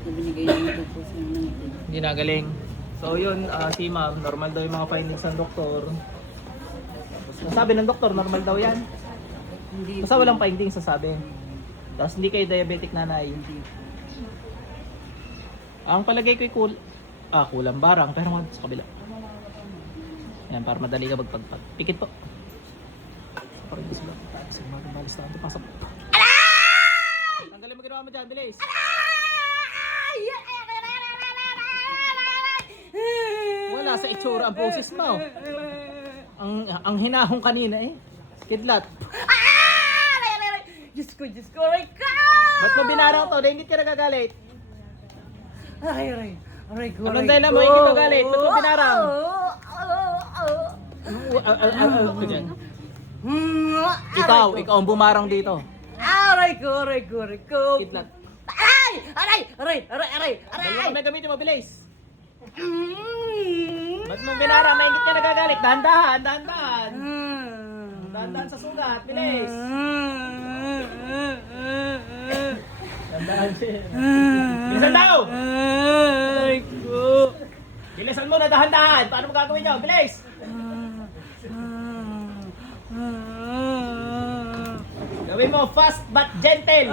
Binigay niya po sa ng Hindi nagaling. So yun, si ma'am, normal daw yung mga findings ng doktor. Nasabi ng doktor, normal daw yan. hindi Basta walang findings, sasabi. Tapos hindi kayo diabetic nanay. hindi. Ang palagay ko'y kulang barang, pero nga sa kabila. Yan, para madali ka magpagpag. Pikit po. Parang ito sila. Sige, malis na ito. Pasok. Tanggalin mo ginawa mo dyan, bilis. Wala sa itsura ang boses mo. Ang hinahong kanina eh. Kidlat. Diyos ko, aray ka! Ba't mo binarang to? Naingit ka nagagalit. Aray ko, Anong dahilan mo? Ingit ka galit. Ba't mo binarang? Ikaw ang bumarang dito. Aray ko. Kidlat. Aray! Dalawa kami gamitin mo, bilis. Ba't mo binarang? Naingit ka nagagalit. Dahan-dahan. Dahan-dahan sa sugat, bilis. Dahan-dahan siya. Bilisan daw! Aray ko. Bilisan mo na dahan-dahan. Paano mo gagawin nyo? Bilis! Gawin mo fast but gentle.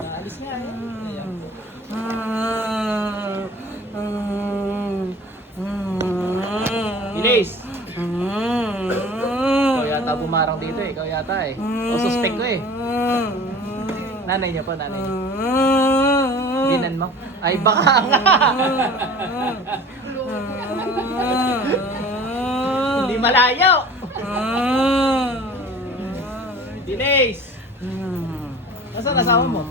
Alis nga eh. Bilis! Ikaw yata bumarang dito eh. Ikaw yata eh. O suspect ko eh. Nanay niya po, nanay niya. Ginan mo? Ay baka nga! Hindi malayo! Bilis! Nasaan asawa mo?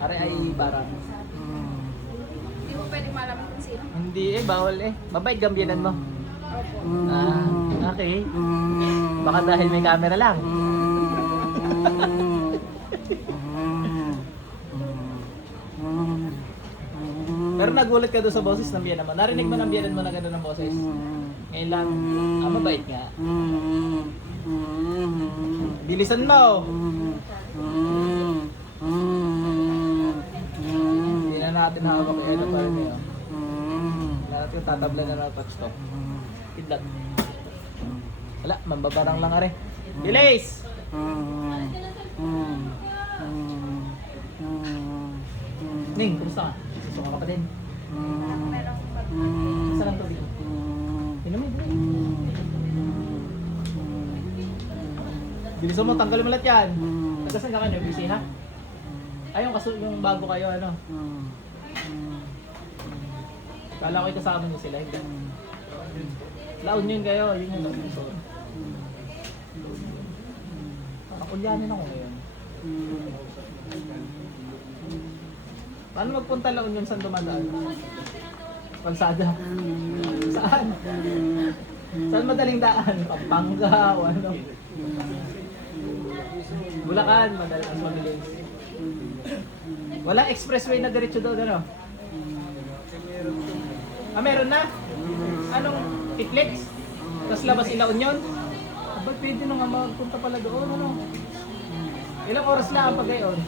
Are ay barang. Hindi mo pwede malaman kung sino. Hindi eh, bawal eh. Babay, gambyanan mo. Opo. Okay. Baka dahil may camera lang. Pero nagulat ka doon sa boses ng biyanan mo. Narinig mo ng biyanan mo na gano'n ng boses. Ngayon lang, mabait nga. Bilisan mo! Hindi na natin hawak yung ano pa rin yun. Hindi na natin tatabla na ng touch to. Kidlat. Wala, mambabarang lang are. Bilis! Ning, kumusta ka? Gusto ka pa din? Saan ang tubig? Tingnan mo. Bilisan mo, tanggalin mo lahat yan. Nagkasan ka kanyo, busy ha? Ay, yung bago kayo, ano? Kala ko kasama nyo sila, hindi. Laon yun kayo, yun yung nag-resort. Kakulyanin ako ngayon. Paano magpunta Laon yun, saan dumadaan? Kalsada. Saan? Saan madaling daan? Pampanga o ano? Bulacan, madaling mas mabilis. Wala expressway na diretso doon, ano? Meron na? Anong Pitlex? Tapos labas ilaon yun? Ba't pwede nung nga magpunta pala doon, ano? Ilang oras lang ang pag-gayon?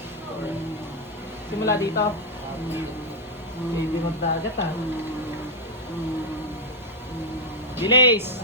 Simula dito? Hindi magdagat ah. Bilis!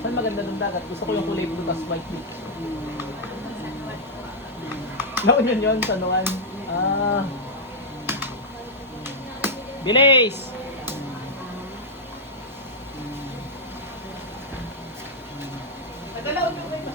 Saan maganda ng dagat? Gusto ko yung kulay blue tas white beach. Laon yun San Juan. Bilis! Nagalaon yung iba.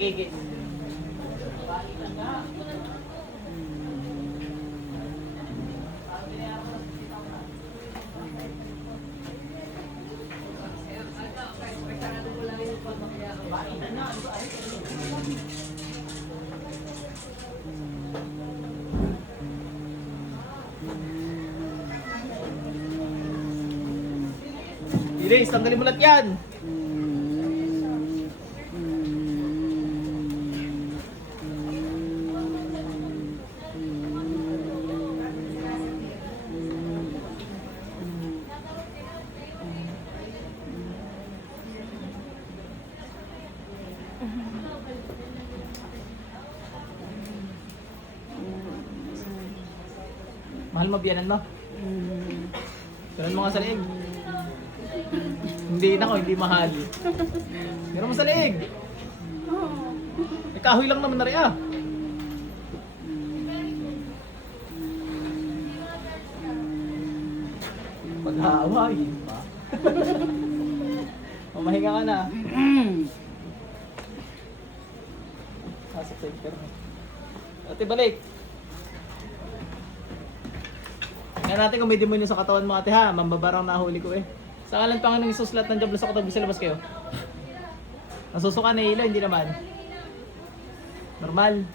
nagigit. Ilis, tanggalin mo lahat yan. Mahal mo biyanan mo? Ganun mo nga sa leeg. Hindi na ko, hindi mahal. Ganun mo sa leeg. Eh, kahoy lang naman na rin ah. Pag-haaway pa. Mamahinga ka na. Nasa center mo. Ate, balik. Tingnan natin kung may demonyo sa katawan mo ate ha. Mambabarang nahuli ko eh. Sa kalan pa nga ng isuslat ng Diablo sa katawan, bisa labas kayo. Nasusuka na ilo, hindi naman. Normal.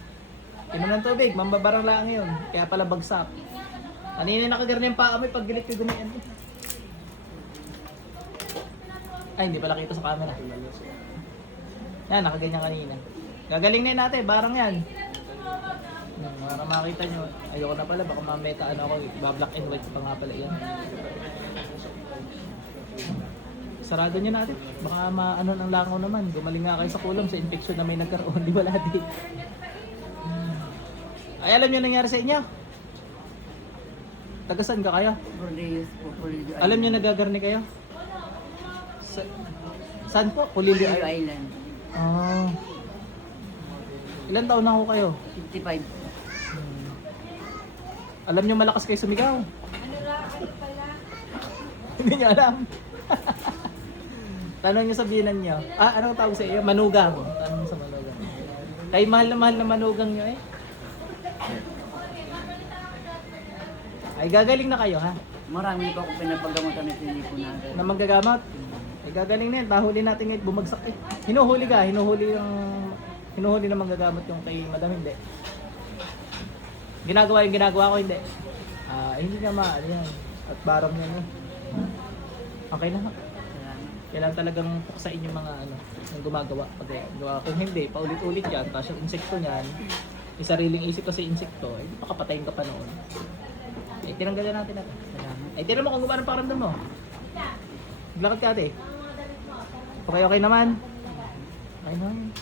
Inom ng tubig, mambabarang lang yun. Kaya pala bagsak. Kanina nakagarna yung paa mo, pag gilit ko gumayan. Ay, hindi pala kita sa camera. Yan, nakaganyan kanina. Gagaling na yun natin, barang yan. Para makita nyo, ayoko na pala, baka mameta ano ako, ba-black and white pa nga pala yan. Sarado nyo natin, baka maano ng langaw naman, gumaling nga kayo sa kulong sa infection na may nagkaroon, di wala din. Ay, alam nyo nangyari sa inyo? Tagasan ka kaya? Alam nyo nagagarni kayo? Saan po? Pulili Island. Ah. Ilan taon na ako kayo? 55. Alam nyo malakas kayo sumigaw? Hindi nyo alam. Tanong nyo sa binan nyo. Ah, anong tawag sa iyo? Manugang. Tanong nyo sa manugang. Kay mahal na manugang nyo eh. Ay, gagaling na kayo ha? Marami pa akong pinapagamutan ng sinipo natin. Na manggagamot. Ay, gagaling na yan. Pahuli natin ngayon, bumagsak eh. Hinuhuli ka, hinuhuli na manggagamot yung kay madam, hindi. Ginagawa yung ginagawa ko, hindi. Hindi na ano yan. At baram niya no. Okay na ha. Kailangan talagang puksain yung mga ano, yung gumagawa. Kung hindi, paulit-ulit yan. Tapos yung insekto niyan, yung sariling isip kasi insekto, hindi pa kapatayin ka pa noon. Eh, tinanggalan natin natin. Eh, tinan mo kung gumana ang pakiramdam mo. Maglakad ka ate. Okay naman. Okay naman.